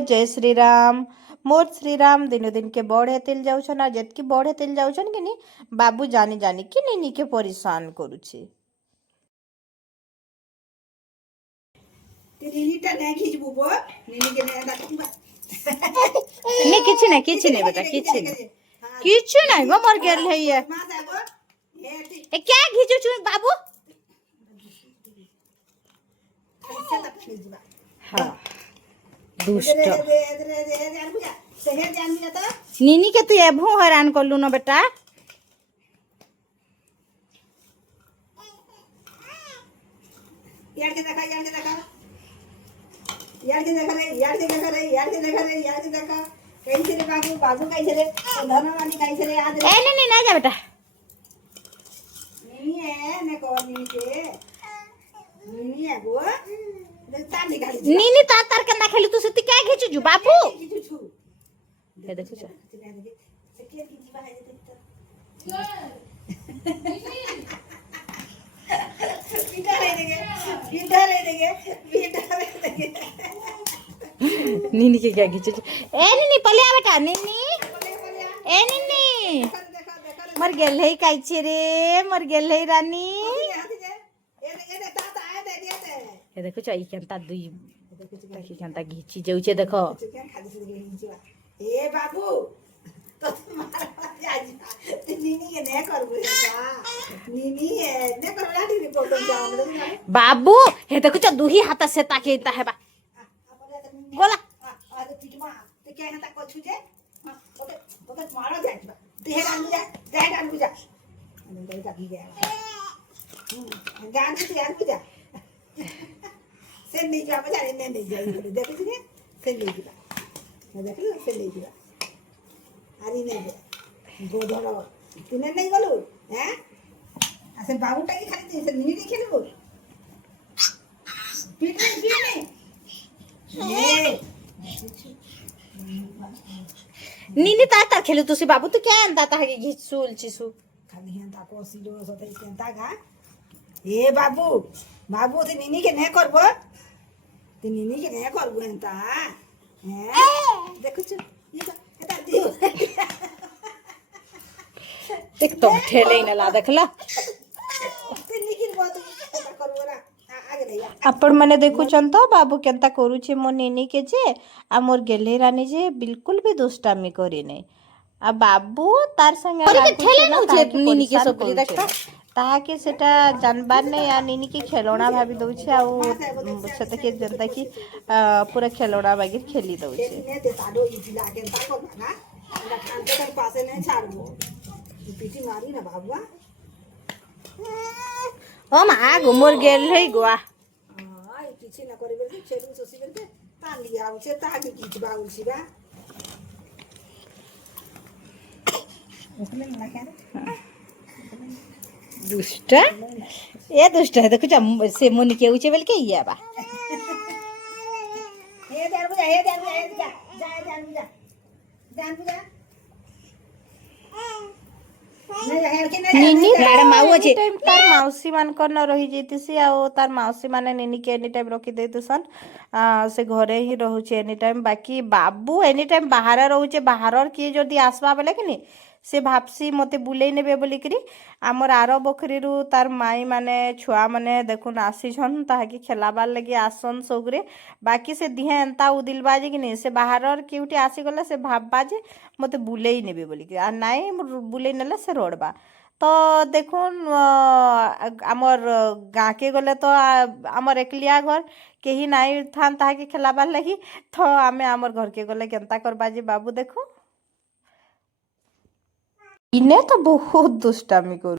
जय श्री राम। मोर श्री राम दिन दिन के बढ़े तिल जाऊन और जतकी बढ़े तिल जाऊन कि नहीं बाबू जानी जानी कि निनी के परेशान करुचे। नहीं किछि नहीं बेटा किछि नहीं गो मर गेल है ये क्या घिचु छु बाबू। हाँ दुष्ट नीनी के तू एभो हैरान करलू ना बेटा। बाबू कैसे रे धनवानी कैसे रे आज नहीं ना जा बेटा नहीं है ने को नीनी के नीनी है गो नीनी तार के ना खेली तू से क्या घिचु जु बाबू ये देखो छ नीनी के क्या घिचु ए नीनी पले आ बेटा नीनी ए नीनी मर गेल है काइछे रे मर गेल है रानी ये देखो छ ई केनता दुई देखि केनता घिची जाउ छे देखो ए बाबू तो मार जाई नीनी के ने करबो नीनी है ने करबा दी रिपोर्ट जाओ बाबू हे देखो छ दुही हाथ से ताकेता है बा बोला आज पिटमा ते क्या है ता को छुजे ओके मारो जाई बा ते हे डाल जा दे जा की गया गान से यार पूजा से नहीं जा बजा ने नहीं जाई देखो छी से नहीं जा देखो से नहीं जा अरे नहीं गोधर तूने नहीं गलु हैं ऐसे बाबू टाकी खाली से नहीं खेलबो पीट नहीं नीनी तार खेलु तुसी बाबू तू क्या अंदा ता है घिचुल छिसु खाली हंता कोसी जो सते केंता गा ए बाबू बाबू ते नीनी के ने करबो ते नीनी के ने करबो हंता हैं देखु छ ये एता दियो एक तो ठेले न ला देखला ते निकिन बहुत करबो ना आपण मैंने देखुचन तो बाबू केनता करूचे मो नीनी के जे आ मोर गेले रानी जे बिल्कुल भी दुष्टामी करी नै आ बाबू तार संगे ठेले न नीनी के सब देखा ताके सेटा जानबार नै आ नीनी के खेलौना भाभी दउछे आ सेता के जनता की पूरा खेलौना बागी खेली दउछे ने ताडो इजिला केनता को ना हमरा खानते कर पासे नै छाड़बो पीटी मारी ना बाबूआ ओ मा घुमर गेल है गोआ किछि न करे बेल छेरु सोसी बेल तान लिया उसे तागी किचबा उसीबा उसने ना क्या दुष्ट ए दुष्ट है देखो से मुनि के उचे बेल के इया बा हे ध्यान बुझा जा ध्यान बुझा नीनी तार मौसी मान कर न रही जेतिसी आ तार मौसी माने नीनी के एनी टाइम रखी देतसन से घरे ही रहउचे एनी टाइम बाकी बाबू एनी टाइम बाहर रहउचे बाहर किए जदी आसबा बेले कि नहीं से भापसी मते बुलेई नेबे बोली करी हमर आरो बखरी रु तार माई माने छुआ माने देखुन आसी छन ताकि खेलाबार लगी आसन सगरे बाकी से दिहे एंता उदिल बाजे कि नहीं से बाहर केउटी आसी गला से भाप बाजे मते बुलेई नेबे बोली कि आ नाई बुलेई नेला से रोडबा तो देखुन आमर गाँ के गले तो आमर एकलिया घर केही नाई थान ताकि खेलाबार लगी तो आमे आमर घर के गले केनता करबा जे बाबू देखो इने तो बहुत दुष्टामी कर